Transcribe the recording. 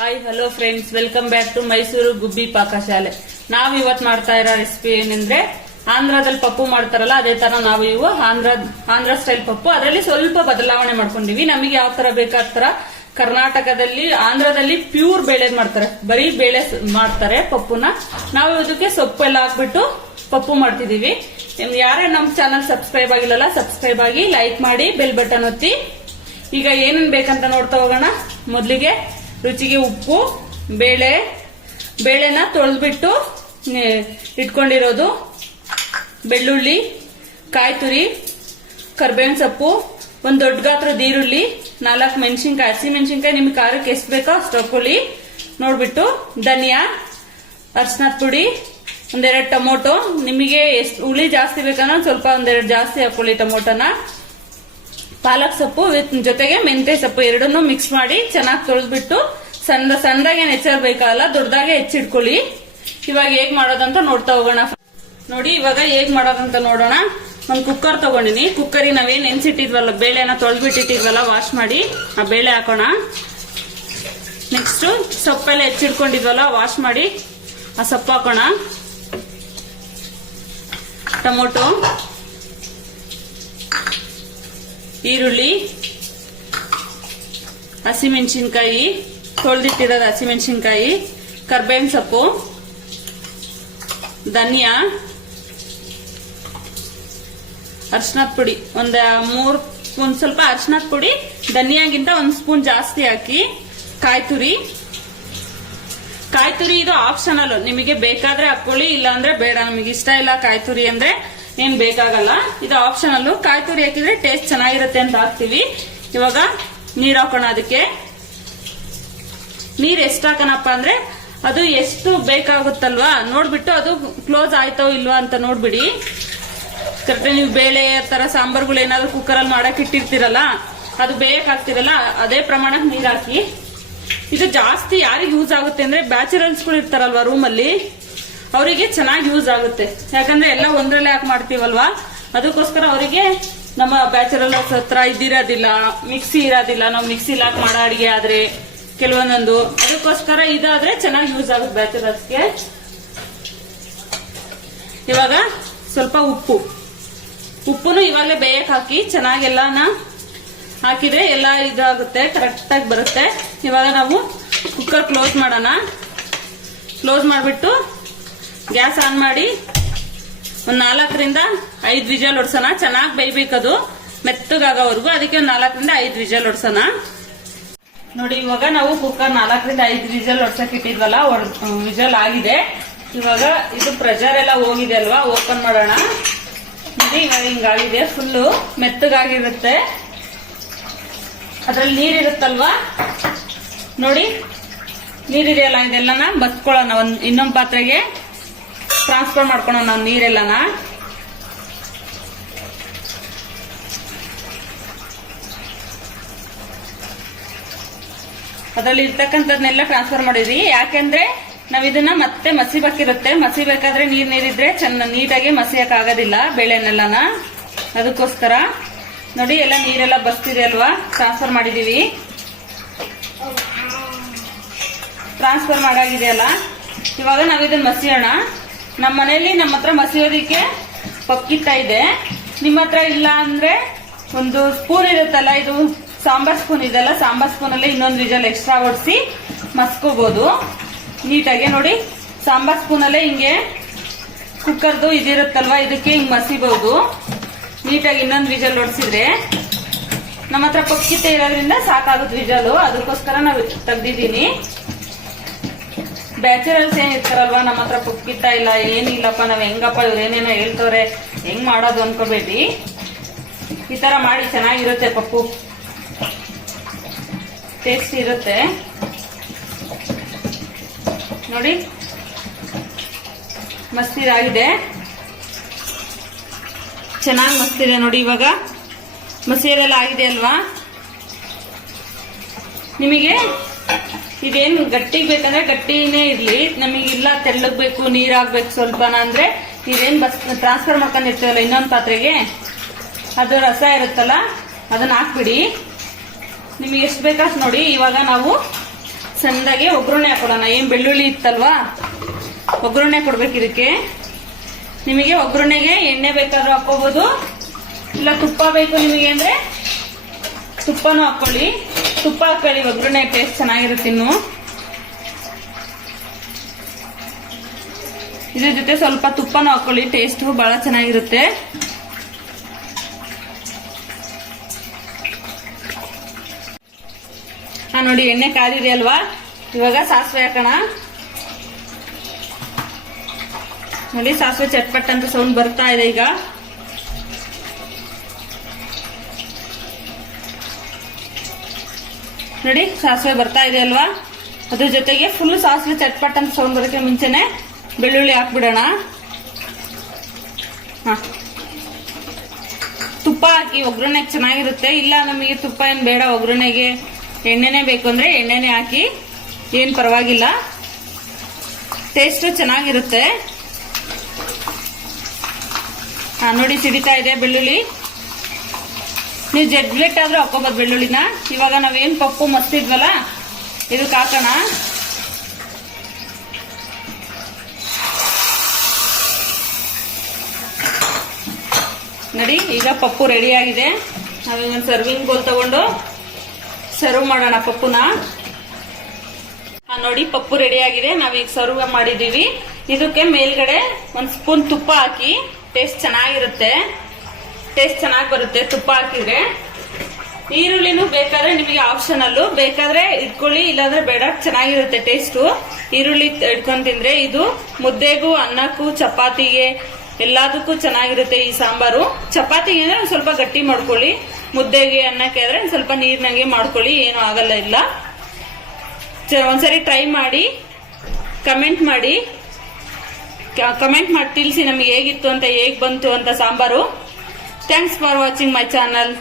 Hi hello friends welcome back to Mysuru Gubbi Pakashale ನಾವ್ ಇವತ್ ಮಾಡ್ತಾ ಇರೋ ರೆಸಿಪಿ ಏನಂದ್ರೆ ಆಂಧ್ರದಲ್ಲಿ ಪಪ್ಪು ಮಾಡ್ತಾರಲ್ಲ, ಅದೇ ತರ ನಾವು ಇವು ಆಂಧ್ರ ಆಂಧ್ರ ಸ್ಟೈಲ್ ಪಪ್ಪು. ಅದರಲ್ಲಿ ಸ್ವಲ್ಪ ಬದಲಾವಣೆ ಮಾಡ್ಕೊಂಡಿವಿ. ನಮಗೆ ಯಾವ ತರ ಬೇಕಾಗ್ತಾರ ತರ ಕರ್ನಾಟಕದಲ್ಲಿ, ಆಂಧ್ರದಲ್ಲಿ ಪ್ಯೂರ್ ಬೇಳೆ ಮಾಡ್ತಾರೆ. ಬರೀ ಬೇಳೆ ಮಾಡ್ತಾರೆ ಪಪ್ಪುನ. ನಾವು ಇದಕ್ಕೆ ಸೊಪ್ಪು ಎಲ್ಲ ಹಾಕ್ಬಿಟ್ಟು ಪಪ್ಪು ಮಾಡ್ತಿದೀವಿ. ಯಾರೇ ನಮ್ ಚಾನಲ್ ಸಬ್ಸ್ಕ್ರೈಬ್ ಆಗಿಲ್ಲಲ್ಲ ಸಬ್ಸ್ಕ್ರೈಬ್ ಆಗಿ ಲೈಕ್ ಮಾಡಿ ಬೆಲ್ ಬಟನ್ ಒತ್ತಿ. ಈಗ ಏನೇನ್ ಬೇಕಂತ ನೋಡ್ತಾ ಹೋಗೋಣ. ಮೊದಲಿಗೆ ರುಚಿಗೆ ಉಪ್ಪು, ಬೇಳೆ, ಬೇಳೆನ ತೊಳೆದ್ಬಿಟ್ಟು ಇಟ್ಕೊಂಡಿರೋದು. ಬೆಳ್ಳುಳ್ಳಿ ಕಾಯಿ ತುರಿ ಕರ್ಬೇವಿನ ಸೊಪ್ಪು, ಒಂದು ದೊಡ್ಡ ಗಾತ್ರದ ಈರುಳ್ಳಿ, ನಾಲ್ಕು ಮೆಣಸಿನ್ಕಾಯಿ, ಹಸಿ ಮೆಣಸಿನ್ಕಾಯಿ ನಿಮ್ಗೆ ಖಾರಕ್ಕೆ ಎಷ್ಟು ಬೇಕೋ ಅಷ್ಟು ಹಾಕೊಳ್ಳಿ ನೋಡ್ಬಿಟ್ಟು ಧನಿಯಾ, ಅರ್ಶಿನದ ಪುಡಿ, ಒಂದೆರಡು ಟೊಮೊಟೊ. ನಿಮಗೆ ಎಷ್ಟು ಹುಳಿ ಜಾಸ್ತಿ ಬೇಕಂದ್ರೆ ಸ್ವಲ್ಪ ಒಂದೆರಡು ಜಾಸ್ತಿ ಹಾಕೊಳ್ಳಿ ಟೊಮೊಟೊನ. ಪಾಲಕ್ ಸೊಪ್ಪು ವಿತ್ ಜೊತೆಗೆ ಮೆಂತೆ ಸೊಪ್ಪು ಎರಡನ್ನೂ ಮಿಕ್ಸ್ ಮಾಡಿ ಚೆನ್ನಾಗಿ ತೊಳೆದ್ಬಿಟ್ಟು ಸಣ್ಣ ಸಣ್ಣದಾಗೆ ಹೆಚ್ಚರ್ಬೇಕಾಗಲ್ಲ ದೊಡ್ಡದಾಗೆ ಹೆಚ್ಚಿಟ್ಕೊಳ್ಳಿ. ಇವಾಗ ಹೇಗ್ ಮಾಡೋದಂತ ನೋಡ್ತಾ ಹೋಗೋಣ. ನೋಡಿ, ಇವಾಗ ಹೇಗ್ ಮಾಡೋದಂತ ನೋಡೋಣ. ಒಂದ್ ಕುಕ್ಕರ್ ತಗೊಂಡಿನಿ. ಕುಕ್ಕರಿ ನಾವೇನ್ ನೆನ್ಸಿಟ್ಟಿದ್ವಲ್ಲ, ಬೇಳೆನ ತೊಳೆದ್ಬಿಟ್ಟಿಟ್ಟಿದ್ವಲ್ಲ ವಾಶ್ ಮಾಡಿ ಆ ಬೇಳೆ ಹಾಕೋಣ. ನೆಕ್ಸ್ಟ್ ಸೊಪ್ಪೆಲ್ಲ ಹೆಚ್ಚಿಟ್ಕೊಂಡಿದ್ವಲ್ಲ ವಾಶ್ ಮಾಡಿ ಆ ಸೊಪ್ಪು ಹಾಕೋಣ. ಟೊಮೊಟೊ. ಈರುಳ್ಳಿ, ಹಸಿಮೆಣಸಿನ್ಕಾಯಿ, ತೊಳೆದಿಟ್ಟಿರೋದು ಹಸಿಮೆಣಸಿನ್ಕಾಯಿ, ಕರ್ಬೇವಿನ ಸೊಪ್ಪು, ಧನಿಯಾ ಅರ್ಶಿನದ ಪುಡಿ. ಒಂದ ಮೂರ್ ಸ್ಪೂನ್ ಸ್ವಲ್ಪ ಅರ್ಶಿನದ ಪುಡಿ, ಧನಿಯಾಗಿಂತ ಒಂದ್ ಸ್ಪೂನ್ ಜಾಸ್ತಿ ಹಾಕಿ ಕಾಯಿ ತುರಿ ಕಾಯಿ ತುರಿ ಇದು ಆಪ್ಷನಲ್ ನಿಮಗೆ ಬೇಕಾದ್ರೆ ಹಾಕೊಳ್ಳಿ ಇಲ್ಲ ಅಂದ್ರೆ ಬೇಡ. ನಮಗೆ ಇಷ್ಟ ಇಲ್ಲ ಕಾಯ್ತುರಿ ಅಂದ್ರೆ ಏನ್ ಬೇಕಾಗಲ್ಲ? ಇದು ಆಪ್ಷನಲ್ ಕಾಯಿ ತುರಿ ಹಾಕಿದ್ರೆ ಟೇಸ್ಟ್ ಚೆನ್ನಾಗಿರುತ್ತೆ ಅಂತ ಹಾಕ್ತಿವಿ. ಇವಾಗ ನೀರ್ ಹಾಕೋಣ ಅದಕ್ಕೆ. ನೀರ್ ಎಷ್ಟು ಹಾಕೋಣಪ್ಪ ಅಂದ್ರೆ ಅದು ಎಷ್ಟು ಬೇಕಾಗುತ್ತಲ್ವಾ? ನೋಡ್ಬಿಟ್ಟು ಅದು ಕ್ಲೋಸ್ ಆಯ್ತೋ ಇಲ್ವಾ ಅಂತ ನೋಡ್ಬಿಡಿ. ಕರೆಕ್ಟ್ ನೀವು ಬೇಳೆ ತರ ಸಾಂಬಾರ್ಗಳು ಏನಾದ್ರು ಕುಕ್ಕರ್ ಅಲ್ಲಿ ಮಾಡಕ್ ಇಟ್ಟಿರ್ತೀರಲ್ಲ, ಅದು ಬೇಕಾಗ್ತಿರಲ್ಲ, ಅದೇ ಪ್ರಮಾಣಕ್ಕೆ ನೀರ್ ಹಾಕಿ. ಇದು ಜಾಸ್ತಿ ಯಾರಿಗೆ ಯೂಸ್ ಆಗುತ್ತೆ ಅಂದ್ರೆ ಬ್ಯಾಚುಲರ್ಸ್ಗಳು ಇರ್ತಾರಲ್ವಾ ರೂಮ್ ಅಲ್ಲಿ? ಅವರಿಗೆ ಚೆನ್ನಾಗಿ ಯೂಸ್ ಆಗುತ್ತೆ. ಯಾಕಂದ್ರೆ ಎಲ್ಲ ಒಂದ್ರಲ್ಲೇ ಹಾಕಿ ಮಾಡ್ತೀವಲ್ವಾ? ಅದಕ್ಕೋಸ್ಕರ ಅವರಿಗೆ ನಮ್ಮ ಬ್ಯಾಚುಲರ್ಸ್ ಹತ್ರ ಇದಿರೋದಿಲ್ಲ ಮಿಕ್ಸಿ ಇರೋದಿಲ್ಲ. ನಾವು ಮಿಕ್ಸಿ ಹಾಕಿ ಮಾಡೋ ಅಡಿಗೆ ಆದ್ರೆ ಕೆಲವೊಂದೊಂದು. ಅದಕ್ಕೋಸ್ಕರ ಇದಾದ್ರೆ ಚೆನ್ನಾಗಿ ಯೂಸ್ ಆಗುತ್ತೆ ಬ್ಯಾಚುಲರ್ಸ್ಗೆ ಇವಾಗ ಸ್ವಲ್ಪ ಉಪ್ಪು. ಉಪ್ಪುನು ಇವಾಗಲೇ ಬೇಯಕ್ ಹಾಕಿ ಚೆನ್ನಾಗೆಲ್ಲನ ಹಾಕಿದ್ರೆ ಎಲ್ಲ ಇದಾಗುತ್ತೆ ಕರೆಕ್ಟ್ ಆಗಿ ಬರುತ್ತೆ. ಇವಾಗ ನಾವು ಕುಕ್ಕರ್ ಕ್ಲೋಸ್ ಮಾಡೋಣ. ಕ್ಲೋಸ್ ಮಾಡಿಬಿಟ್ಟು ಗ್ಯಾಸ್ ಆನ್ ಮಾಡಿ ಒಂದು ನಾಲ್ಕರಿಂದ ಐದು ವಿಜಲ್ ಹೊಡ್ಸೋಣ ಚೆನ್ನಾಗಿ ಬೇಯ್ಬೇಕದು. ಮೆತ್ತಗಾಗೋವರೆಗೂ ಅದಕ್ಕೆ ಒಂದು ನಾಲ್ಕರಿಂದ ಐದು ವಿಜಲ್ ಹೊಡ್ಸೋಣ ನೋಡಿ, ಇವಾಗ ನಾವು ಕುಕ್ಕರ್ ನಾಲ್ಕರಿಂದ ಐದು ವಿಜಲ್ ಹೊಡ್ಸಕ್ ಇಟ್ಟಿದ್ವಲ್ಲ ವಿಜಲ್ ಆಗಿದೆ. ಇವಾಗ ಇದು ಪ್ರೆಷರ್ ಎಲ್ಲ ಹೋಗಿದೆ ಅಲ್ವಾ ಓಪನ್ ಮಾಡೋಣ. ನೋಡಿ, ಇವಾಗ ಹಿಂಗಾಗಿದೆ ಫುಲ್ಲು ಮೆತ್ತಗಾಗಿರುತ್ತೆ. ಅದ್ರಲ್ಲಿ ನೀರಿರುತ್ತಲ್ವಾ? ನೋಡಿ, ನೀರಿದೆಯಲ್ಲ, ಇದೆಲ್ಲನ ಬತ್ಕೊಳ್ಳೋಣ ಒಂದು ಇನ್ನೊಂದು ಪಾತ್ರೆಗೆ. ಟ್ರಾನ್ಸ್ಫರ್ ಮಾಡ್ಕೊಳ್ಳೋಣ ನಾವು ನೀರೆಲ್ಲನ? ಅದ್ರಲ್ಲಿ ಇರ್ತಕ್ಕಂಥದ್ನೆಲ್ಲ ಟ್ರಾನ್ಸ್ಫರ್ ಮಾಡಿದ್ವಿ ಯಾಕೆಂದ್ರೆ ನಾವ್ ಇದನ್ನ ಮತ್ತೆ ಮಸಿಬೇಕಿರುತ್ತೆ ಮಸಿಬೇಕಾದ್ರೆ ನೀರ್ ನೀರಿದ್ರೆ ಚೆನ್ನ ನೀಟಾಗಿ ಮಸಿಯಕ್ ಆಗೋದಿಲ್ಲ ಬೆಳೆನೆಲ್ಲನ. ಅದಕ್ಕೋಸ್ಕರ ನೋಡಿ ಎಲ್ಲ ನೀರೆಲ್ಲ ಬರ್ತಿದೆ ಅಲ್ವಾ? ಟ್ರಾನ್ಸ್ಫರ್ ಮಾಡಿದೀವಿ. ಟ್ರಾನ್ಸ್ಫರ್ ಮಾಡಾಗಿದೆಯಲ್ಲ? ಇವಾಗ ನಾವಿದನ್ನ ಇದನ್ನ ಮಸಿಯೋಣ. ನಮ್ಮ ಮನೆಯಲ್ಲಿ ನಮ್ಮ ಹತ್ರ ಮಸಿಯೋದಿಕ್ಕೆ ಪಕ್ಕಿತ್ತ ಇದೆ. ನಿಮ್ಮ ಹತ್ರ ಇಲ್ಲ ಅಂದ್ರೆ ಒಂದು ಸ್ಪೂನ್ ಇರುತ್ತಲ್ಲ, ಇದು ಸಾಂಬಾರ್ ಸ್ಪೂನ್ ಇದೆಲ್ಲ ಸಾಂಬಾರ್ ಸ್ಪೂನ್ ಅಲ್ಲಿ ಇನ್ನೊಂದು ವಿಜಲ್ ಎಕ್ಸ್ಟ್ರಾ ಹೊಡಿಸಿ ಮಸ್ಕೋಬಹುದು ನೀಟಾಗಿ ನೋಡಿ, ಸಾಂಬಾರ್ ಸ್ಪೂನ್ ಅಲ್ಲೇ ಹಿಂಗೆ ಕುಕ್ಕರ್ದು ಇದಿರುತ್ತಲ್ವಾ, ಇದಕ್ಕೆ ಹಿಂಗೆ ಮಸಿಬಹುದು ನೀಟಾಗಿ ಇನ್ನೊಂದು ವಿಜಲ್ ಹೊಡ್ಸಿದ್ರೆ ನಮ್ಮ ಹತ್ರ ಪಕ್ಕಿತ್ತ ಇರೋದ್ರಿಂದ ಸಾಕಾಗುತ್ತೆ ವಿಜಲು ಅದಕ್ಕೋಸ್ಕರ ನಾವು ತೆಗ್ದಿದ್ದೀನಿ. ಬ್ಯಾಚುಲರ್ಸ್ ಏನ್ ಇರ್ತಾರಲ್ವಾ? ನಮ್ಮ ಹತ್ರ ಪುಕ್ಕಿತ್ತ ಇಲ್ಲ, ಏನಿಲ್ಲಪ್ಪ, ನಾವ್ ಹೆಂಗಪ್ಪ ಇವ್ರು ಏನೇನೋ ಹೇಳ್ತವ್ರೆ, ಹೆಂಗ್ ಮಾಡೋದು ಅನ್ಕೋಬೇಡಿ. ಈ ತರ ಮಾಡಿ ಚೆನ್ನಾಗಿರುತ್ತೆ ಪಪ್ಪು. ಟೇಸ್ಟ್ ಇರುತ್ತೆ. ನೋಡಿ. ಮಸ್ತಿರಾಗಿದೆ ಚೆನ್ನಾಗಿ ಮಸ್ತಿದೆ ನೋಡಿ ಇವಾಗ. ಮಸೀರೆಲ್ಲ ಆಗಿದೆ ಅಲ್ವಾ? ನಿಮಗೆ? ಇದೇನು ಗಟ್ಟಿಗೆ ಬೇಕಂದ್ರೆ ಗಟ್ಟಿನೇ ಇರ್ಲಿ. ನಮಗೆ ಇಲ್ಲ ತೆಳ್ಳಗೆ ಬೇಕು ನೀರ್ ಹಾಕ್ಬೇಕು ಸ್ವಲ್ಪನ ಅಂದ್ರೆ ನೀವೇನ್ ಬಸ್ ಟ್ರಾನ್ಸ್ಫರ್ ಮಾಡ್ಕೊಂಡಿರ್ತೀವಲ್ಲ ಇನ್ನೊಂದು ಪಾತ್ರೆಗೆ? ಅದು ರಸ ಇರುತ್ತಲ್ಲ ಅದನ್ನ ಹಾಕ್ಬಿಡಿ. ನಿಮಗೆ ಎಷ್ಟು ಬೇಕಷ್ಟು ನೋಡಿ. ಇವಾಗ ನಾವು ಸಣ್ಣದಾಗಿ ಒಗ್ಗರಣೆ ಹಾಕೊಳ್ಳೋಣ ಏನ್ ಬೆಳ್ಳುಳ್ಳಿ ಇತ್ತಲ್ವಾ? ಒಗ್ಗರಣೆ ಕೊಡ್ಬೇಕು ಇದಕ್ಕೆ. ನಿಮಗೆ ಒಗ್ಗರಣೆಗೆ ಎಣ್ಣೆ ಬೇಕಾದ್ರೂ ಹಾಕೋಬಹುದು ಇಲ್ಲ ತುಪ್ಪ ಬೇಕು ನಿಮಗೆ ಅಂದ್ರೆ ತುಪ್ಪನೂ ಹಾಕೊಳ್ಳಿ. ತುಪ್ಪ ಹಾಕೊಳ್ಳಿ, ಒಗ್ಗರಣೆ ಟೇಸ್ಟ್ ಚೆನ್ನಾಗಿರುತ್ತೆ ಇನ್ನು. ಇದ್ರ ಜೊತೆ ಸ್ವಲ್ಪ ತುಪ್ಪನೂ ಹಾಕೊಳ್ಳಿ ಟೇಸ್ಟ್ ಬಹಳ ಚೆನ್ನಾಗಿರುತ್ತೆ. ಹಾ, ನೋಡಿ, ಎಣ್ಣೆ ಕಾದಿದೆ ಅಲ್ವಾ? ಇವಾಗ ಸಾಸಿವೆ ಹಾಕೋಣ. ನೋಡಿ, ಸಾಸಿವೆ ಚಟ್ಪಟ್ ಅಂತ ಸೌಂಡ್ ಬರ್ತಾ ಇದೆ ಈಗ. ನೋಡಿ, ಸಾಸಿವೆ ಬರ್ತಾ ಇದೆ ಅಲ್ವಾ? ಅದ್ರ ಜೊತೆಗೆ ಫುಲ್ ಸಾಸಿವೆ ಚಟ್ಪಟ್ ಅಂತ ಬರೋಕೆ ಮುಂಚೆನೆ ಬೆಳ್ಳುಳ್ಳಿ ಹಾಕ್ಬಿಡೋಣ. ಹಾಂ. ತುಪ್ಪ ಹಾಕಿ ಒಗ್ಗರಣೆಗೆ ಚೆನ್ನಾಗಿರುತ್ತೆ. ಇಲ್ಲ, ನಮಗೆ ತುಪ್ಪ ಏನ್ ಬೇಡ, ಒಗ್ಗರಣೆಗೆ ಎಣ್ಣೆನೇ ಬೇಕು ಅಂದ್ರೆ ಎಣ್ಣೆನೆ ಹಾಕಿ, ಏನ್ ಪರವಾಗಿಲ್ಲ. ಟೇಸ್ಟ್ ಚೆನ್ನಾಗಿರುತ್ತೆ. ಹಾ, ನೋಡಿ, ಸಿಡಿತಾ ಇದೆ ಬೆಳ್ಳುಳ್ಳಿ. ನೀವು ಜೆಡ್ ಬ್ಲೆಟ್ ಆದ್ರೆ ಹಾಕೋಬೋದು ಬೆಳ್ಳುಳ್ಳಿನ. ಇವಾಗ ನಾವೇನ್ ಪಪ್ಪು ಮಸ್ತಿದ್ವಲ್ಲ ಇದಕ್ಕೆ ಹಾಕೋಣ. ನೋಡಿ, ಈಗ ಪಪ್ಪು ರೆಡಿ ಆಗಿದೆ. ನಾವೀಗ ಒಂದು ಸರ್ವಿಂಗ್ ಬೋಲ್ ತಗೊಂಡು ಸರ್ವ್ ಮಾಡೋಣ ಪಪ್ಪುನ. ನೋಡಿ, ಪಪ್ಪು ರೆಡಿ ಆಗಿದೆ. ನಾವೀಗ ಸರ್ವ್ ಮಾಡಿದೀವಿ. ಇದಕ್ಕೆ ಮೇಲ್ಗಡೆ ಒಂದ್ ಸ್ಪೂನ್ ತುಪ್ಪ ಹಾಕಿ ಟೇಸ್ಟ್ ಚೆನ್ನಾಗಿರುತ್ತೆ. ಟೇಸ್ಟ್ ಚೆನ್ನಾಗಿ ಬರುತ್ತೆ, ತುಪ್ಪ ಹಾಕಿದ್ರೆ. ಈರುಳ್ಳಿನೂ ಬೇಕಾದ್ರೆ ನಿಮಗೆ ಆಪ್ಷನಲ್ಲು ಬೇಕಾದ್ರೆ ಇಟ್ಕೊಳ್ಳಿ, ಇಲ್ಲಾಂದ್ರೆ ಬೇಡ, ಚೆನ್ನಾಗಿರುತ್ತೆ ಟೇಸ್ಟು ಈರುಳ್ಳಿ ಇಟ್ಕೊಂಡ್ ತಿಂದ್ರೆ ಇದು ಮುದ್ದೆಗೂ, ಅನ್ನಕ್ಕೂ, ಚಪಾತಿಗೆ, ಎಲ್ಲದಕ್ಕೂ ಚೆನ್ನಾಗಿರುತ್ತೆ ಈ ಸಾಂಬಾರು. ಚಪಾತಿಗೆ ಅಂದ್ರೆ ಒಂದ್ ಸ್ವಲ್ಪ ಗಟ್ಟಿ ಮಾಡ್ಕೊಳ್ಳಿ. ಮುದ್ದೆಗೆ, ಅನ್ನಕ್ಕೆ ಆದ್ರೆ ಸ್ವಲ್ಪ ನೀರಿನಂಗೆ ಮಾಡ್ಕೊಳ್ಳಿ, ಏನು ಆಗಲ್ಲ ಇಲ್ಲ. ಒಂದ್ಸರಿ ಟ್ರೈ ಮಾಡಿ ಕಮೆಂಟ್ ಮಾಡಿ. ಕಮೆಂಟ್ ಮಾಡಿ, ತಿಳಿಸಿ ನಮಗೆ ಹೇಗಿತ್ತು ಅಂತ, ಹೇಗ್ ಬಂತು ಅಂತ sambar. Thanks for watching my channel.